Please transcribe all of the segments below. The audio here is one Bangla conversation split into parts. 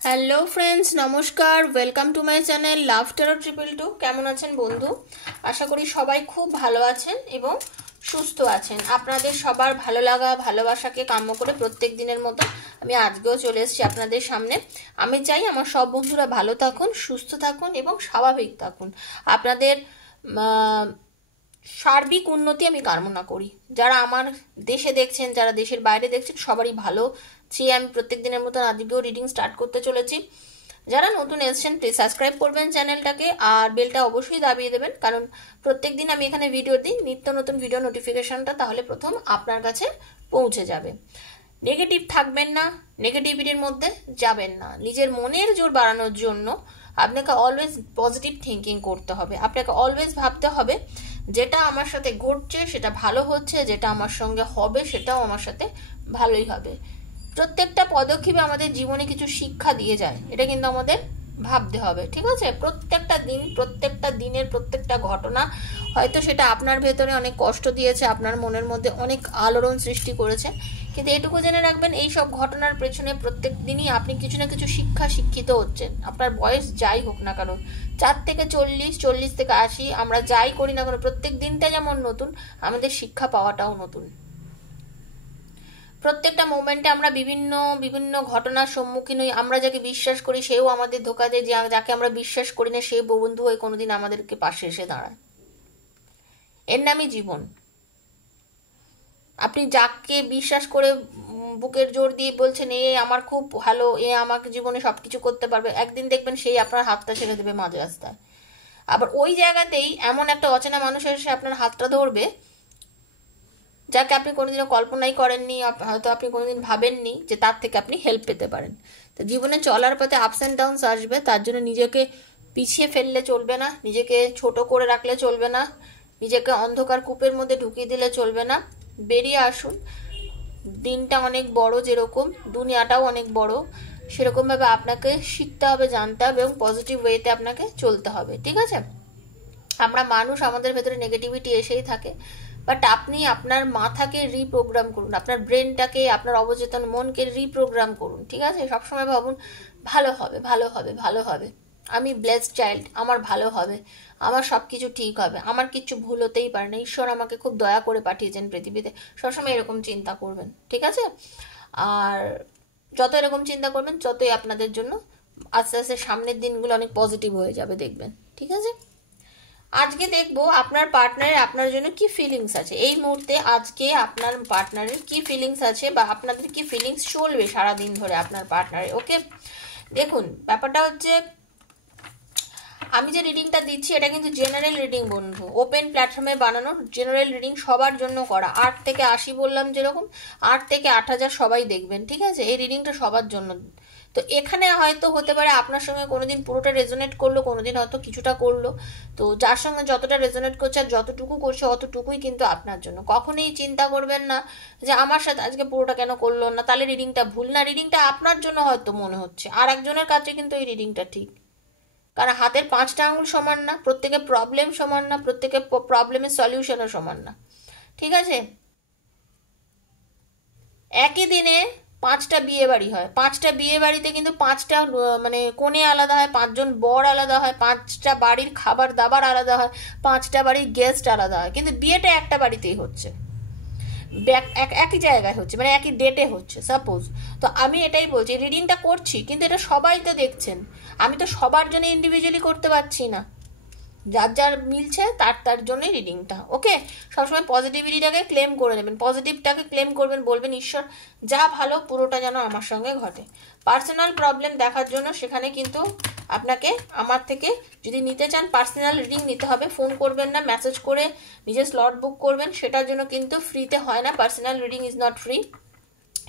হ্যালো ফ্রেন্ডস, নমস্কার। Welcome to my channel love tarot 222। কেমন আছেন বন্ধু? আশা করি সবাই খুব ভালো আছেন এবং সুস্থ আছেন। আপনাদের সবার ভালো লাগা ভালোবাসাকে কাম্য করে প্রত্যেক দিনের মতো আমি আজকেও চলে এসেছি আপনাদের সামনে। আমি চাই আমার সব বন্ধুরা ভালো থাকুন, সুস্থ থাকুন এবং স্বাভাবিক থাকুন। আপনাদের সার্বিক উন্নতি আমি কামনা করি। যারা আমার দেশে দেখছেন, যারা দেশের বাইরে দেখছেন, সবারই ভালো চেয়ে আমি প্রত্যেক দিনের মতন আজকেও রিডিং স্টার্ট করতে চলেছি। যারা নতুন এসেছেন প্লিজ সাবস্ক্রাইব করবেন চ্যানেলটাকে, আর বেলটা অবশ্যই দাবিয়ে দেবেন, কারণ প্রত্যেক দিন আমি এখানে ভিডিও দিই, নিত্য নতুন ভিডিও নোটিফিকেশনটা তাহলে প্রথম আপনার কাছে পৌঁছে যাবে। নেগেটিভ থাকবেন না, নেগেটিভিটির মধ্যে যাবেন না। নিজের মনের জোর বাড়ানোর জন্য আপনাকে অলওয়েজ পজিটিভ থিঙ্কিং করতে হবে। আপনাকে অলওয়েজ ভাবতে হবে যেটা আমার সাথে ঘটছে সেটা ভালো হচ্ছে, যেটা আমার সঙ্গে হবে সেটাও আমার সাথে ভালোই হবে। প্রত্যেকটা পদক্ষেপে আমাদের জীবনে কিছু শিক্ষা দিয়ে যায়, এটা কিন্তু আমাদের ভাবতে হবে, ঠিক আছে? প্রত্যেকটা দিন, প্রত্যেকটা দিনের প্রত্যেকটা ঘটনা হয়তো সেটা আপনার ভেতরে অনেক কষ্ট দিয়েছে, আপনার মনের মধ্যে অনেক আলোড়ন সৃষ্টি করেছে, কিন্তু এটুকু জেনে রাখবেন এই সব ঘটনার পেছনে প্রত্যেক দিনই আপনি কিছু না কিছু শিক্ষিত হচ্ছেন। আপনার বয়স যাই হোক না কেন, 4 থেকে 40, 40 থেকে 80, আমরা যাই করি না কেন প্রত্যেক দিনটা যেমন নতুন, আমাদের শিক্ষা পাওয়াটাও নতুন। প্রত্যেকটা মোমেন্টে আমরা বিভিন্ন বিভিন্ন ঘটনার সম্মুখীন হই। আমরা যাকে বিশ্বাস করি সেও আমাদের ধোকা দেয়, যাকে আমরা বিশ্বাস করি না সে বন্ধু হয়ে কোনোদিন আমাদেরকে পাশে এসে দাঁড়ায়। এর নামই জীবন। আপনি যাকে বিশ্বাস করে বুকের জোর দিয়ে বলছেন এ আমার খুব ভালো, এ আমাকে জীবনে সবকিছু করতে পারবে, একদিন দেখবেন সেই আপনার হাতটা ছেড়ে দেবে মাঝ রাস্তায়। আবার ওই জায়গাতেই এমন একটা অচেনা মানুষ এসে আপনার হাতটা ধরবে যাকে আপনি কোনোদিনও কল্পনাই করেননি, হয়তো আপনি কোনোদিন ভাবেননি যে তার থেকে আপনি হেল্প পেতে পারেন। তো জীবনে চলার পথে আপস অ্যান্ড ডাউনস আসবে, তার জন্য নিজেকে পিছিয়ে ফেললে চলবে না, নিজেকে ছোট করে রাখলে চলবে না, নিজেকে অন্ধকার কূপের মধ্যে ঢুকিয়ে দিলে চলবে না। বেরিয়ে আসুন। দিনটা অনেক বড়, যেরকম দুনিয়াটাও অনেক বড়, সেরকমভাবে আপনাকে শিখতে হবে, জানতে হবে এবং পজিটিভ ওয়েতে আপনাকে চলতে হবে, ঠিক আছে? আমরা মানুষ, আমাদের ভেতরে নেগেটিভিটি এসেই থাকে, বাট আপনি আপনার মাথাকে রিপ্রোগ্রাম করুন, আপনার ব্রেনটাকে, আপনার অবচেতন মনকে রিপ্রোগ্রাম করুন, ঠিক আছে? সবসময় ভাবুন ভালো হবে, ভালো হবে, ভালো হবে, আমি ব্লেসড চাইল্ড, আমার ভালো হবে, আমার সব কিছু ঠিক হবে, আমার কিচ্ছু ভুল হতেই পারে না, ঈশ্বর আমাকে খুব দয়া করে পাঠিয়েছেন পৃথিবীতে। সবসময় এরকম চিন্তা করবেন, ঠিক আছে? আর যত এরকম চিন্তা করবেন ততই আপনাদের জন্য আস্তে আস্তে সামনের দিনগুলো অনেক পজিটিভ হয়ে যাবে, দেখবেন, ঠিক আছে? আজকে দেখবো আপনার পার্টনারের আপনার জন্য কি ফিলিংস আছে এই মুহূর্তে। আজকে আপনার পার্টনারের কি ফিলিংস আছে বা আপনাদের কি ফিলিংস চলবে সারাদিন ধরে আপনার পার্টনারের। ওকে, দেখুন ব্যাপারটা হচ্ছে, আমি যে রিডিংটা দিচ্ছি এটা কিন্তু জেনারেল রিডিং বন্ধু, ওপেন প্ল্যাটফর্মে বানানো জেনারেল রিডিং, সবার জন্য করা। 8 থেকে 80 বললাম যেরকম, 8 থেকে 8000 সবাই দেখবেন, ঠিক আছে? এই রিডিংটা সবার জন্য। তো এখানে হয়তো হতে পারে আপনার সঙ্গে কোনোদিন পুরোটা রেজোনেট করলো, কোনোদিন হয়তো কিছুটা করলো। তো যার সঙ্গে যতটা রেজোনেট করছে আর যতটুকু করছে অতটুকুই কিন্তু আপনার জন্য। কখনোই চিন্তা করবেন না যে আমার সাথে আজকে পুরোটা কেন করলো না, তাহলে রিডিংটা ভুল। না, রিডিংটা আপনার জন্য হয়তো মনে হচ্ছে, আর একজনের কাছে কিন্তু এই রিডিংটা ঠিক। কারণ হাতের 5টা আঙুল সমান না, প্রত্যেকের প্রবলেম সমান না, প্রত্যেকের প্রবলেমের সলিউশনও সমান না, ঠিক আছে? একই দিনে 5টা বিয়ে বাড়ি হয়, 5টা বিয়ে বাড়িতে কিন্তু 5টা মানে কনে আলাদা হয়, 5জন বর আলাদা হয়, 5টা বাড়ির খাবার দাবার আলাদা হয়, 5টা বাড়ির গেস্ট আলাদা হয়, কিন্তু বিয়েটা একটা বাড়িতেই হচ্ছে, একই জায়গায় হচ্ছে, মানে একই ডেটে হচ্ছে সাপোজ। তো আমি এটাই বলছি, রিডিংটা করছি কিন্তু এটা সবাই তো দেখছেন, আমি তো সবার জন্য ইন্ডিভিজুয়ালি করতে পারছি না, যার যার মিলছে তার তার জন্যই রিডিংটা। ওকে, সবসময় পজিটিভিটিটাকে ক্লেম করে নেবেন, পজিটিভটাকে ক্লেম করবেন, বলবেন ঈশ্বর যা ভালো পুরোটা যেন আমার সঙ্গে ঘটে। পার্সোনাল প্রবলেম দেখার জন্য সেখানে কিন্তু আপনাকে আমার থেকে যদি নিতে চান পার্সোনাল রিডিং নিতে হবে, ফোন করবেন না, মেসেজ করে নিজের স্লট বুক করবেন, সেটার জন্য কিন্তু ফ্রিতে হয় না, personal reading is not free,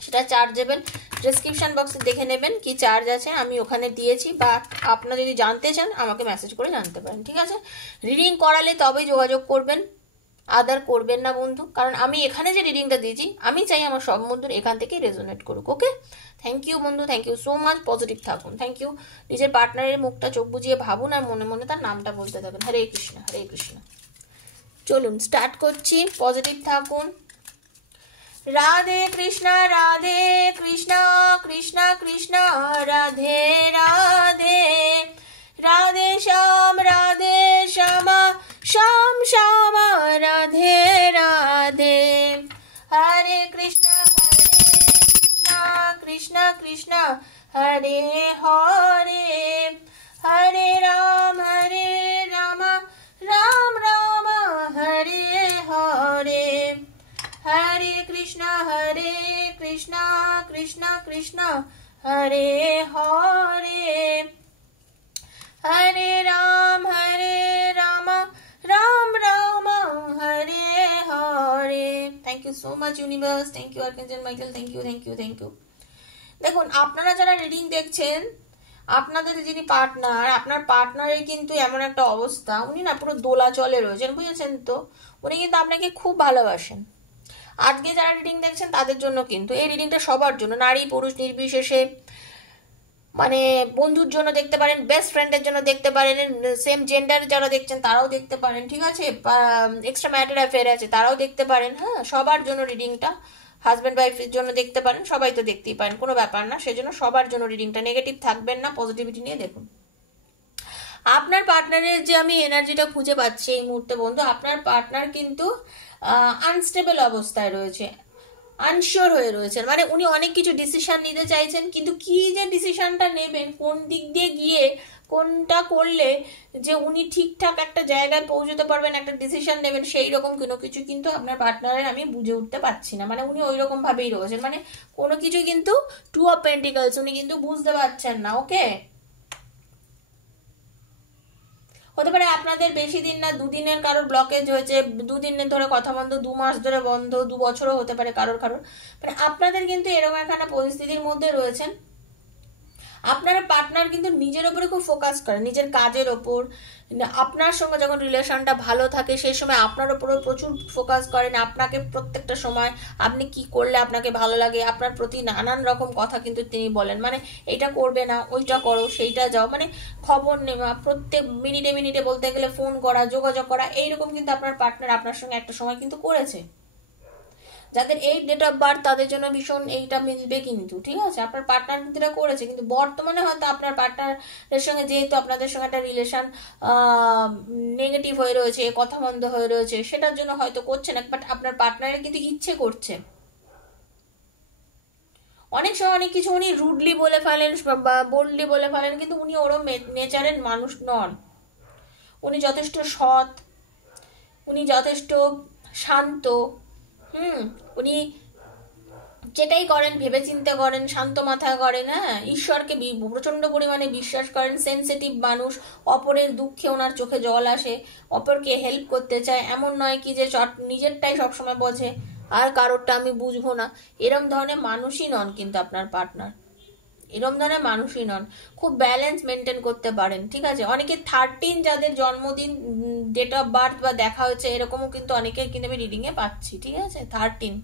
সেটা চার্জেবল। ডেসক্রিপশন বক্সে দেখে নেবেন কি চার্জ আছে, আমি ওখানে দিয়েছি, বা আপনারা যদি জানতে চান আমাকে মেসেজ করে জানতে পারেন, ঠিক আছে? রিডিং করালে তবেই যোগাযোগ করবেন, আদার করবেন না বন্ধু, কারণ আমি এখানে যে রিডিংটা দিয়েছি আমি চাই আমার সব বন্ধুর এখান থেকেই রেজোনেট করুক। ওকে, থ্যাংক ইউ বন্ধু, thank you so much, positive থাকুন, থ্যাংক ইউ। নিজের পার্টনারের মুখটা চোখ বুজিয়ে ভাবুন আর মনে মনে তার নামটা বলতে থাকুন, হরে কৃষ্ণ হরে কৃষ্ণ। চলুন স্টার্ট করছি, পজিটিভ থাকুন। Radhe Krishna Krishna Krishna Radhe Shyam Shyam Radhe Radhe, Hare Krishna Krishna Krishna Hare Hare, Hare Ram Ram Ram Hare Hare, Hare Krishna Krishna Krishna Hare Hare, Hare Ram Ram Ram Hare Hare. Thank you so much universe, thank you archangel Michael, thank you thank you thank you. দেখুন, আপনারা যারা রিডিং দেখছেন, আপনাদের যিনি পার্টনার, আপনার পার্টনারের কিন্তু এমন একটা অবস্থা, উনি না পুরো দোলাচলে রয়েছেন, বুঝেছেন তো? উনি কিন্তু আপনাকে খুব ভালোবাসেন। আজকে যারা রিডিং দেখছেন তাদের জন্য কিন্তু এই রিডিংটা সবার জন্য, নারী পুরুষ নির্বিশেষে, মানে বন্ধুর জন্য দেখতে পারেন, বেস্ট ফ্রেন্ডের জন্য দেখতে পারেন, সেম জেন্ডার যারা দেখছেন তারাও দেখতে পারেন, ঠিক আছে? এক্সট্রা ম্যারিটাল অ্যাফেয়ার আছে তারাও দেখতে পারেন, হ্যাঁ, সবার জন্য রিডিংটা। হাজব্যান্ড ওয়াইফের জন্য দেখতে পারেন, সবাই তো দেখতেই পারেন, কোনো ব্যাপার না, সেজন্য সবার জন্য রিডিংটা। নেগেটিভ থাকবেন না, পজিটিভিটি নিয়ে দেখুন। আপনার পার্টনারের যে আমি এনার্জিটা খুঁজে পাচ্ছি এই মুহূর্তে বন্ধু, আপনার পার্টনার কিন্তু আনস্টেবল অবস্থায় রয়েছে, আনশিওর হয়ে রয়েছেন। মানে উনি অনেক কিছু ডিসিশন নিতে চাইছেন, কিন্তু কি যে ডিসিশনটা নেবেন, কোন দিক দিয়ে গিয়ে কোনটা করলে যে উনি ঠিকঠাক একটা জায়গায় পৌঁছতে পারবেন, একটা ডিসিশন নেবেন, সেই রকম কোনো কিছু কিন্তু আপনার পার্টনারের আমি বুঝে উঠতে পারছি না। মানে উনি ওই রকম ভাবেই রয়েছেন, মানে কোনো কিছু কিন্তু টু অফ পেন্টিকলস উনি কিন্তু বুঝতে পারছেন না। ওকে, হতে পারে আপনাদের বেশি দিন না, দুদিনের কারোর ব্লকেজ হয়েছে, দুদিনের ধরে কথা বন্ধ, 2 মাস ধরে বন্ধ, 2 বছরও হতে পারে কারোর, মানে আপনাদের কিন্তু এরকম একখানা পরিস্থিতির মধ্যে রয়েছেন। আপনার পার্টনার কিন্তু নিজের ওপরে খুব ফোকাস করে, নিজের কাজের ওপর। আপনার সঙ্গে যখন রিলেশনটা ভালো থাকে সেই সময় আপনার ওপরও প্রচুর ফোকাস করেন, আপনাকে প্রত্যেকটা সময় আপনি কি করলে আপনাকে ভালো লাগে, আপনার প্রতি নানান রকম কথা কিন্তু তিনি বলেন। মানে এইটা করবে না, ওইটা করো, সেইটা যাও, মানে খবর নেওয়া, প্রত্যেক মিনিটে মিনিটে বলতে গেলে ফোন করা, যোগাযোগ করা, এইরকম কিন্তু আপনার পার্টনার আপনার সঙ্গে একটা সময় কিন্তু করেছে। যাদের এই ডেট অফ বার্থ তাদের জন্য ভীষণ এইটা মিলবে কিন্তু, ঠিক আছে? আপনার পার্টনার কিন্তু এটা করেছে, কিন্তু বর্তমানে হয়তো আপনার পার্টনারের সঙ্গে যেহেতু আপনাদের সঙ্গে একটা রিলেশন নেগেটিভ হয়ে রয়েছে, কথা বন্ধ হয়ে রয়েছে, সেটার জন্য হয়তো করছে না, বাট আপনার পার্টনারের কিন্তু ইচ্ছে করছে। অনেক সময় অনেক কিছু উনি রুডলি বলে ফেলেন বা বোল্ডলি বলে ফেলেন, কিন্তু উনি ওরম নেচারের মানুষ নন। উনি যথেষ্ট সৎ, উনি যথেষ্ট শান্ত, উনি যেটাই করেন ভেবে চিন্তে করেন, শান্ত মাথায় করেন, হ্যাঁ, ঈশ্বরকে প্রচন্ড পরিমাণে বিশ্বাস করেন, সেন্সিটিভ মানুষ, অপরের দুঃখে ওনার চোখে জল আসে, অপরকে হেল্প করতে চায়, এমন নয় কি যে নিজেরটাই সবসময় বোঝে আর কারোরটা আমি বুঝবো না, এরম ধরনের মানুষই নন কিন্তু আপনার পার্টনার, এরম ধরনের মানুষই নন। খুব ব্যালেন্স মেনটেন করতে পারেন, ঠিক আছে? অনেকে 13 যাদের জন্মদিন ডেট অফ বার্থ বা দেখা হচ্ছে, এরকমও কিন্তু অনেকে কিন্তু আমি রিডিং এ পাচ্ছি, ঠিক আছে? 13।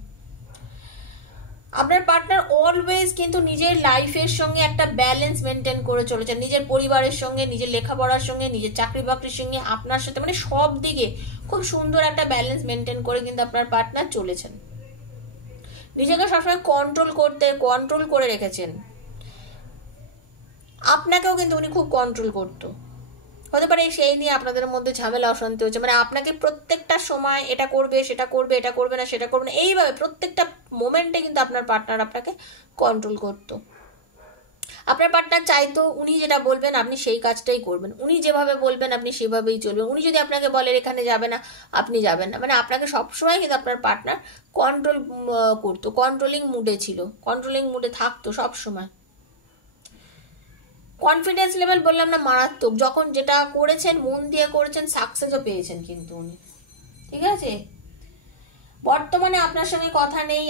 আপনার পার্টনার অলওয়েজ কিন্তু নিজের লাইফের সঙ্গে একটা ব্যালেন্স মেনটেন করে চলেছে, নিজের পরিবারের সঙ্গে, নিজের লেখাপড়ার সঙ্গে, নিজের চাকরি বাকরির সঙ্গে, আপনার সাথে, মানে সব দিকে খুব সুন্দর একটা ব্যালেন্স মেনটেন করে কিন্তু আপনার পার্টনার চলেছেন। নিজেকে সবসময় কন্ট্রোল করে রেখেছেন। আপনাকেও কিন্তু উনি খুব কন্ট্রোল করতো। হতে পারে সেই নিয়ে আপনাদের মধ্যে ঝামেলা অশান্তি হচ্ছে, মানে আপনাকে প্রত্যেকটা সময় এটা করবে, সেটা করবে, এটা করবে না, সেটা করবে না, এইভাবে প্রত্যেকটা মোমেন্টে কিন্তু আপনার পার্টনার আপনাকে কন্ট্রোল করতো। আপনার পার্টনার চাইতো উনি যেটা বলবেন আপনি সেই কাজটাই করবেন, উনি যেভাবে বলবেন আপনি সেভাবেই চলবেন, উনি যদি আপনাকে বলেন এখানে যাবে না, আপনি যাবেন না, মানে আপনাকে সবসময় কিন্তু আপনার পার্টনার কন্ট্রোল করতো, কন্ট্রোলিং মুডে ছিল, কন্ট্রোলিং মুডে থাকতো সবসময়। কনফিডেন্স লেভেল বললাম না, মারাত্মক। যখন যেটা করেছেন মন দিয়ে করেছেন, সাকসেসও পেয়েছেন কিন্তু উনি, ঠিক আছে? বর্তমানে আপনার সঙ্গে কথা নেই,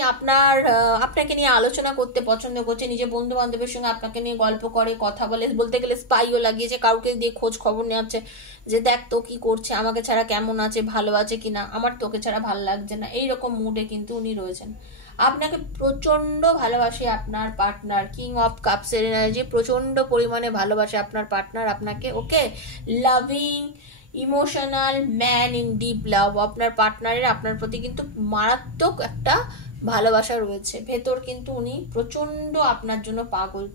আপনাকে নিয়ে আলোচনা করতে পছন্দ করছে, নিজের বন্ধু বান্ধবের সঙ্গে আপনাকে নিয়ে গল্প করে, কথা বলে, বলতে গেলে স্পাইও লাগিয়েছে, কাউকে দিয়ে খোঁজ খবর নেওয়াচ্ছে যে দেখ তো কি করছে, আমাকে ছাড়া কেমন আছে, ভালো আছে কিনা, আমার তোকে ছাড়া ভালো লাগছে না, এইরকম মুডে কিন্তু উনি রয়েছেন। আপনাকে প্রচন্ড ভালোবাসে আপনার পার্টনার, কিং অফ কাপসের এনার্জি, প্রচন্ড পরিমাণে ভালোবাসে আপনার পার্টনার আপনাকে। Okay, loving, emotional man in deep love, আপনার পার্টনারের আপনার প্রতি কিন্তু মারাত্মক একটা ভালোবাসা রয়েছে ভেতর, কিন্তু উনি প্রচন্ড আপনার জন্য পাগল।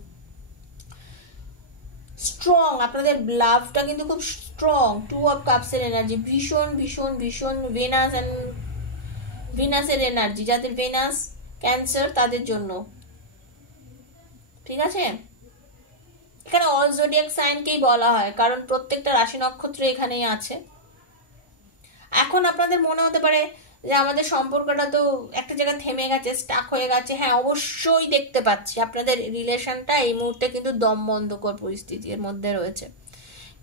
স্ট্রং, আপনাদের লাভটা কিন্তু খুব স্ট্রং, 2 of Cups-এর এনার্জি, ভীষণ ভীষণ ভীষণ ভিনাসের এনার্জি, যাদের ভেনাস ক্যান্সার তাদের জন্য, ঠিক আছে। এখানে অল জোডিয়াক সাইনকেই বলা হয়, কারণ প্রত্যেকটা রাশি নক্ষত্র এখানেই আছে। এখন আপনাদের মনে হতে পারে যে আমাদের সম্পর্কটা তো একটা জায়গায় থেমে গেছে, স্টাক হয়ে গেছে। হ্যাঁ, অবশ্যই দেখতে পাচ্ছি আপনাদের রিলেশনটা এই মুহূর্তে কিন্তু দম বন্ধকর পরিস্থিতির মধ্যে রয়েছে।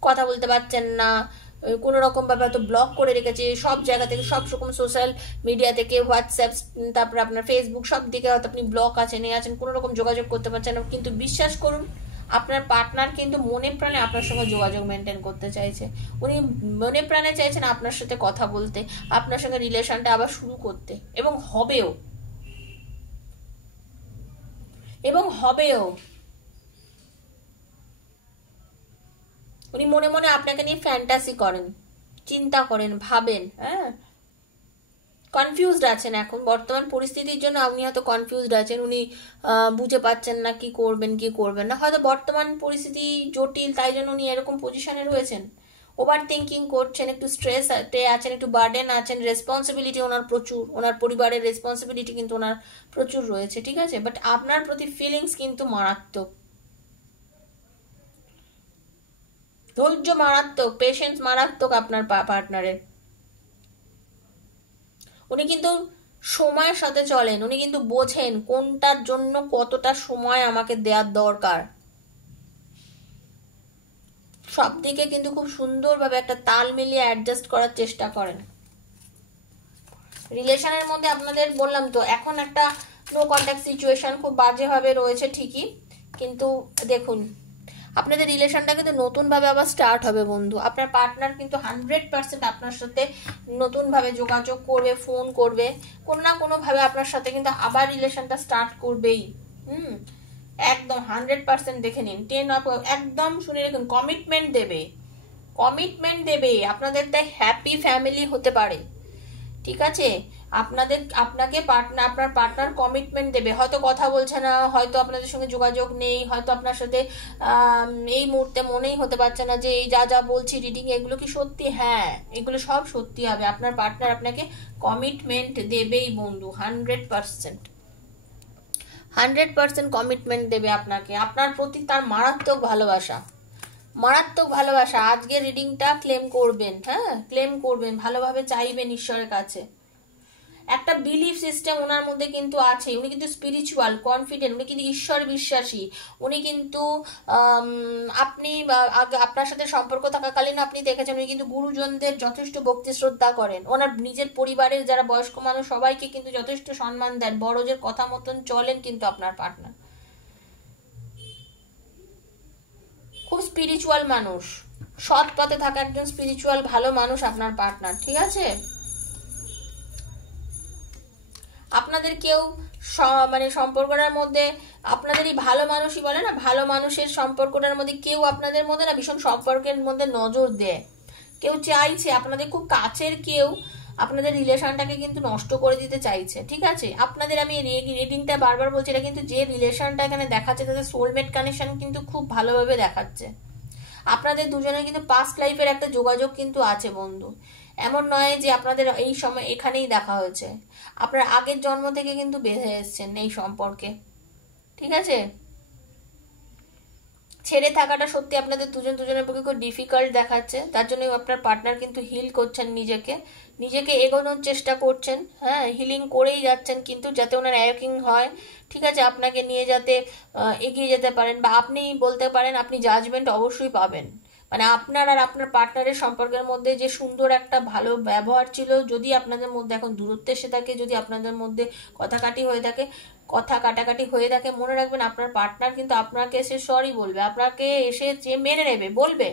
কথা বলতে পারছেন না, কোনো রকম ভাবে হয়তো ব্লক করে রেখেছে সব জায়গা থেকে, সব রকম সোশ্যাল মিডিয়া থেকে, হোয়াটসঅ্যাপ, তারপরে আপনার ফেসবুক, সব দিকে হয়তো আপনি ব্লক আছেন, আছেন, কোনো রকম যোগাযোগ করতে পারছেন না। কিন্তু বিশ্বাস করুন, আপনার পার্টনার কিন্তু মনে প্রাণে আপনার সঙ্গে যোগাযোগ মেনটেন করতে চাইছে। উনি মনে প্রাণে চাইছেন আপনার সাথে কথা বলতে, আপনার সঙ্গে রিলেশনটা আবার শুরু করতে, এবং হবেও, এবং হবেও। উনি মনে মনে আপনাকে নিয়ে ফ্যান্টাসি করেন, চিন্তা করেন, ভাবেন। হ্যাঁ, কনফিউজড আছেন এখন বর্তমান পরিস্থিতির জন্য। আপনি হয়তো কনফিউজড আছেন, উনি বুঝে পাচ্ছেন না কি করবেন কি করবেন না। হয়তো বর্তমান পরিস্থিতি জটিল, তাই জন্য উনি এরকম পজিশনে রয়েছেন। ওভার থিঙ্কিং করছেন, একটু স্ট্রেসে আছেন, একটু বার্ডেন আছেন, রেসপন্সিবিলিটি ওনার প্রচুর, ওনার পরিবারের রেসপন্সিবিলিটি কিন্তু ওনার প্রচুর রয়েছে, ঠিক আছে। বাট আপনার প্রতি ফিলিংস কিন্তু মারাত্মক, ধৈর্য মারাত্মক, পেশেন্স মারাত্মক আপনার পার্টনারের। উনি কিন্তু সময়ের সাথে চলেন, উনি কিন্তু বোঝেন কোনটার জন্য কতটা সময় আমাকে দেওয়ার দরকার। সব দিকে কিন্তু খুব সুন্দরভাবে একটা তাল মিলিয়ে অ্যাডজাস্ট করার চেষ্টা করেন। রিলেশনের মধ্যে আপনাদের বললাম তো এখন একটা নো কন্ট্যাক্ট সিচুয়েশন খুব বাজেভাবে রয়েছে ঠিকই, কিন্তু দেখুন আপনাদের রিলেশনটা কিন্তু নতুনভাবে আবার স্টার্ট হবে বন্ধু। আপনার পার্টনার কিন্তু 100% আপনার সাথে নতুনভাবে যোগাযোগ করবে, ফোন করবে, কোনো না কোনোভাবে আপনার সাথে কিন্তু আবার রিলেশনটা স্টার্ট করবেই। একদম 100% দেখে নিন, 10 একদম শুনে রাখুন, কমিটমেন্ট দেবে, কমিটমেন্ট দেবে। আপনাদের তাই হ্যাপি ফ্যামিলি হতে পারে, ঠিক আছে। আপনাকে আপনার পার্টনার কমিটমেন্ট দেবে। হয়তো কথা বলছে না, হয়তো আপনাদের সঙ্গে যোগাযোগ নেই, হয়তো আপনার সাথে এই মুহূর্তে মনেই হতে পারছে না যে এই যা যা বলছি রিডিং এগুলো কি সত্যি। হ্যাঁ, এগুলো সব সত্যি হবে। আপনার পার্টনার আপনাকে কমিটমেন্ট দেবেই বন্ধু, 100% কমিটমেন্ট দেবে আপনাকে। আপনার প্রতি তার মারাত্মক ভালোবাসা, মারাত্মক ভালোবাসা। আজকের রিডিংটা ক্লেম করবেন, হ্যাঁ ক্লেম করবেন, ভালোভাবে চাইবেন ঈশ্বরের কাছে। একটা বিলিফ সিস্টেম ওনার মধ্যে কিন্তু আছে। উনি কিন্তু স্পিরিচুয়াল, কনফিডেন্ট, উনি কিন্তু ঈশ্বর বিশ্বাসী। উনি কিন্তু আপনি আপনার সাথে সম্পর্ক থাকাকালীন আপনি দেখেছেন উনি কিন্তু গুরুজনদের যথেষ্ট ভক্তি শ্রদ্ধা করেন। ওনার নিজের পরিবারের যারা বয়স্ক মানুষ সবাইকে কিন্তু যথেষ্ট সম্মান দেন, বড়দের কথা মতন চলেন কিন্তু আপনার পার্টনার। খুব স্পিরিচুয়াল মানুষ, সৎ পথে থাকা একজন স্পিরিচুয়াল ভালো মানুষ আপনার পার্টনার, ঠিক আছে। আপনাদের কেউ মানে সম্পর্কটার মধ্যে আপনাদেরই ভালো মানুষই বলে না, ভালো মানুষের সম্পর্কটার মধ্যে কেউ আপনাদের মধ্যে না ভীষণ সম্পর্কের মধ্যে নজর দেয়। কেউ চাইছে, আপনাদের খুব কাছের কেউ আপনাদের রিলেশনটাকে কিন্তু নষ্ট করে দিতে চাইছে, ঠিক আছে। আপনাদের আমি রিডিংটা বারবার বলছি, এটা কিন্তু যে রিলেশনটা এখানে দেখাচ্ছে তাদের সোলমেট কানেকশন কিন্তু খুব ভালোভাবে দেখাচ্ছে। আপনাদের দুজনের কিন্তু পাস্ট লাইফের একটা যোগাযোগ কিন্তু আছে বন্ধু। এমন নয় যে আপনাদের এই সময় এখানেই দেখা হয়েছে, আপনার আগের জন্ম থেকে কিন্তু বেঁধে এসছেন এই সম্পর্কে, ঠিক আছে। ছেড়ে থাকাটা সত্যি আপনাদের দুজনের পক্ষে খুব ডিফিকাল্ট দেখাচ্ছে। তার জন্য আপনার পার্টনার কিন্তু হিল করছেন, নিজেকে এগোনোর চেষ্টা করছেন, হ্যাঁ হিলিং করেই যাচ্ছেন, কিন্তু যাতে ওনার অ্যাওয়াকিং হয়, ঠিক আছে, আপনাকে নিয়ে যাতে এগিয়ে যেতে পারেন, বা আপনি বলতে পারেন আপনি জাজমেন্ট অবশ্যই পাবেন। মানে আপনার আর আপনার পার্টনারের সম্পর্কের মধ্যে যে সুন্দর একটা ভালো ব্যবহার ছিল, যদি আপনাদের মধ্যে এখন দূরত্ব এসে থাকে, যদি আপনাদের মধ্যে কথা কাটাকাটি হয়ে থাকে, মনে রাখবেন আপনার পার্টনার কিন্তু আপনাকে এসে সরি বলবে, আপনাকে এসে যে মেনে নেবে, বলবে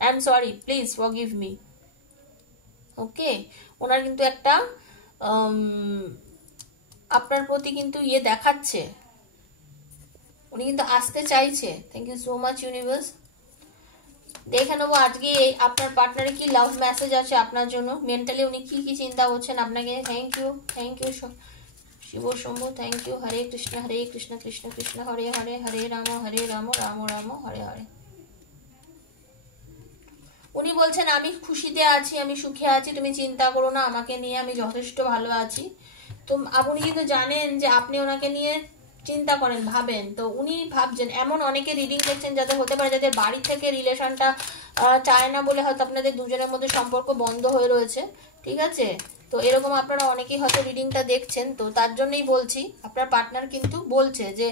I am sorry, please forgive me. Okay, ওনার কিন্তু একটা আপনার প্রতি কিন্তু দেখাচ্ছে, উনি কিন্তু আসতে চাইছে। Thank you so much universe. দেখে নেবো আজকে আপনার পার্টনারে কি লাভ মেসেজ আছে আপনার জন্য, মেন্টালি উনি কি কি চিন্তা করছেন আপনাকে। Thank you Shiva Shambhu, thank you. Hare Krishna Krishna Krishna Hare Hare, Hare Ram Ram Ram Hare Hare. উনি বলছেন আমি খুশিতে আছি, আমি সুখে আছি, তুমি চিন্তা করো না, আমাকে নিয়ে আমি যথেষ্ট ভালো আছি। তো আপনি কিন্তু জানেন যে আপনি ওনাকে নিয়ে চিন্তা করেন, ভাবেন, তো উনি ভাবছেন। এমন অনেকে রিডিং দেখছেন যাদের হতে পারে যাদের বাড়ি থেকে রিলেশনটা চায় না বলে হয়তো আপনাদের দুজনের মধ্যে সম্পর্ক বন্ধ হয়ে রয়েছে, ঠিক আছে? তো এরকম আপনারা অনেকেই হয়তো রিডিংটা দেখছেন, তো তার জন্যই বলছি আপনার পার্টনার কিন্তু বলছে যে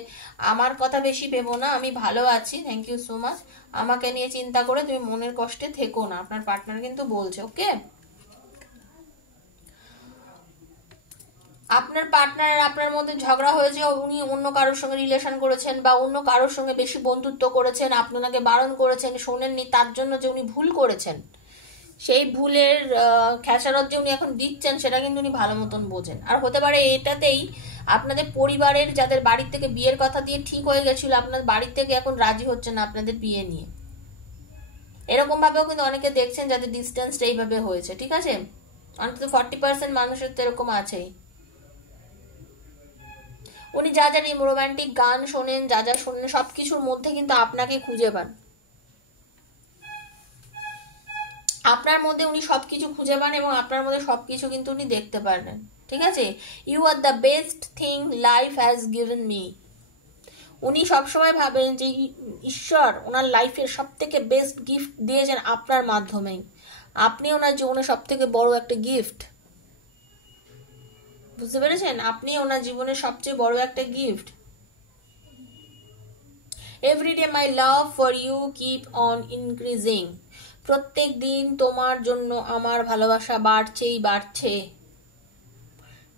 আমার কথা বেশি ভেবো না, আমি ভালো আছি, থ্যাংক ইউ সো মাচ, আমাকে নিয়ে চিন্তা করে তুমি মনের কষ্টে থেকো না, আপনার পার্টনার কিন্তু বলছে। ওকে, আপনার পার্টনার আপনার মধ্যে ঝগড়া হয়েছে, উনি অন্য কারোর সঙ্গে রিলেশন করেছেন বা অন্য কারোর সঙ্গে বেশি বন্ধুত্ব করেছেন, আপনাকে বারণ করেছেন, শোনেননি, তার জন্য যে উনি ভুল করেছেন, সেই ভুলের খেসারত যে উনি এখন দিচ্ছেন সেটা কিন্তু উনি ভালো মতন বোঝেন। আর হতে পারে এটাতেই আপনাদের পরিবারের যাদের বাড়ির থেকে বিয়ের কথা দিয়ে ঠিক হয়ে গেছিল, আপনার বাড়ির থেকে এখন রাজি হচ্ছে না আপনাদের বিয়ে নিয়ে। এরকম ভাবেও কিন্তু অনেকে দেখছেন যাদের ডিস্টেন্সটা এইভাবে হয়েছে, ঠিক আছে? অন্তত 40% মানুষের তো এরকম আছেই। উনি যা যা রোমান্টিক গান শোনেন, যা যা শোনেন, সবকিছুর মধ্যে কিন্তু আপনাকে খুঁজে পান, আপনার মধ্যে উনি সবকিছু খুঁজে পান এবং আপনার মধ্যে সবকিছু কিন্তু উনি দেখতে পারেন, ঠিক আছে? You are the best thing life has given me. উনি সবসময় ভাবেন যে ঈশ্বর ওনার লাইফের সব থেকে বেস্ট গিফট দিয়েছেন আপনার মাধ্যমেই, আপনি ওনার জীবনে সব থেকে বড় একটা গিফট, বুঝতে পেরেছেন? আপনি ওনার জীবনের সবচেয়ে বড় একটা gift. Everyday my love for you keep on increasing. প্রত্যেক দিন তোমার জন্য আমার ভালোবাসা বাড়ছেই বাড়ছে,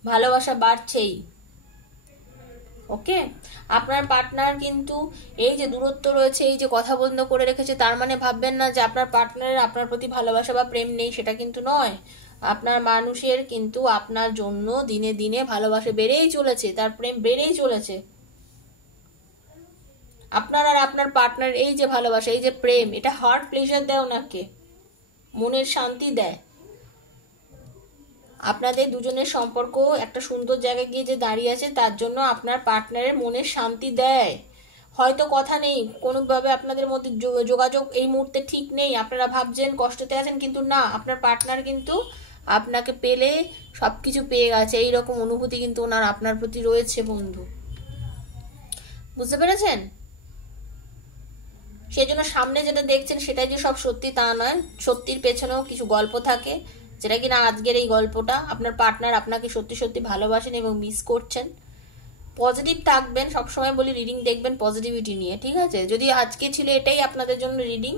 ভালোবাসা বাড়ছেই। ওকে, আপনার পার্টনার কিন্তু এই যে দূরত্ব রয়েছে, এই যে কথা বন্ধ করে রেখেছে, তার মানে ভাববেন না যে আপনার পার্টনারের আপনার প্রতি ভালোবাসা বা প্রেম নেই, সেটা কিন্তু নয়। আপনার মানুষের কিন্তু আপনার জন্য দিনে দিনে ভালোবাসা বেড়েই চলেছে, তার প্রেম বেড়েই চলেছে। আপনার আর আপনার পার্টনার এই যে ভালোবাসা, এই যে প্রেম, এটা হার্ট প্লেজার দেয় ওনাকে, মনের শান্তি দেয়। আপনাদের দুজনের সম্পর্ক একটা সুন্দর জায়গায় গিয়ে যে দাঁড়িয়ে আছে, তার জন্য আপনার পার্টনারের মনের শান্তি দেয়। হয়তো কথা নেই, কোনোভাবে আপনাদের মধ্যে যোগাযোগ এই মুহূর্তে ঠিক নেই, আপনারা ভাবছেন কষ্টতে আছেন, কিন্তু না, আপনার পার্টনার কিন্তু আপনাকে পেলে সবকিছু পেয়ে গেছে, এইরকম অনুভূতি কিন্তু ওনার আপনার প্রতি রয়েছে বন্ধু, বুঝতে পেরেছেন? সেই জন্য সামনে যেটা দেখছেন সেটাই যে সব সত্যি তা নয়, সত্যির পেছনেও কিছু গল্প থাকে, যেটা কিনা আজকের এই গল্পটা। আপনার পার্টনার আপনাকে সত্যি সত্যি ভালোবাসেন এবং মিস করছেন। পজিটিভ থাকবেন, সবসময় বলি রিডিং দেখবেন পজিটিভিটি নিয়ে, ঠিক আছে? যদি আজকে ছিল এটাই আপনাদের জন্য রিডিং,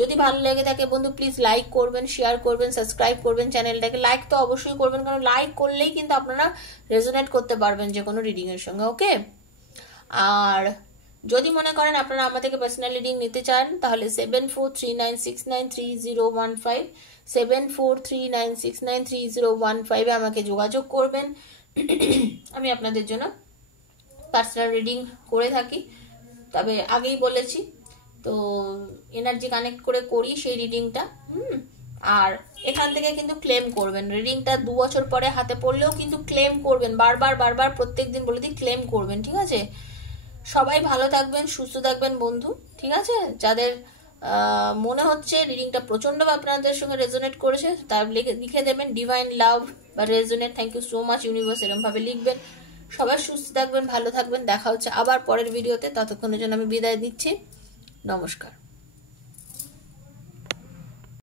যদি ভালো লেগে থাকে বন্ধু প্লিজ লাইক করবেন, শেয়ার করবেন, সাবস্ক্রাইব করবেন চ্যানেলটাকে, লাইক তো অবশ্যই করবেন, কারণ লাইক করলেই কিন্তু আপনারা রেজোনেট করতে পারবেন যে কোনো রিডিং এর সঙ্গে। ওকে, আর যদি মনে করেন আপনারা আমার থেকে পার্সোনাল রিডিং নিতে চান, তাহলে 7439693015 7439693015 আমাকে যোগাযোগ করবেন। আমি আপনাদের জন্য পার্সোনাল রিডিং করে থাকি, তবে আগেই বলেছি তো এনার্জি কানেক্ট করে করি সেই রিডিংটা। আর এখান থেকে কিন্তু ক্লেম করবেন, রিডিংটা 2 বছর পরে হাতে পড়লেও কিন্তু ক্লেম করবেন, বারবার বারবার প্রত্যেকদিন বলে দিই ক্লেম করবেন, ঠিক আছে? সবাই ভালো থাকবেন, সুস্থ থাকবেন বন্ধু, ঠিক আছে? যাদের মনে হচ্ছে রিডিংটা প্রচন্ডভাবে আপনাদের সঙ্গে রেজোনেট করেছে, তার লিখে দেবেন ডিভাইন লাভ বা resonate, thank you so much universe, এরকমভাবে লিখবেন। সবাই সুস্থ থাকবেন, ভালো থাকবেন, দেখা হচ্ছে আবার পরের ভিডিওতে, ততক্ষণের জন্য আমি বিদায় দিচ্ছি, নমস্কার।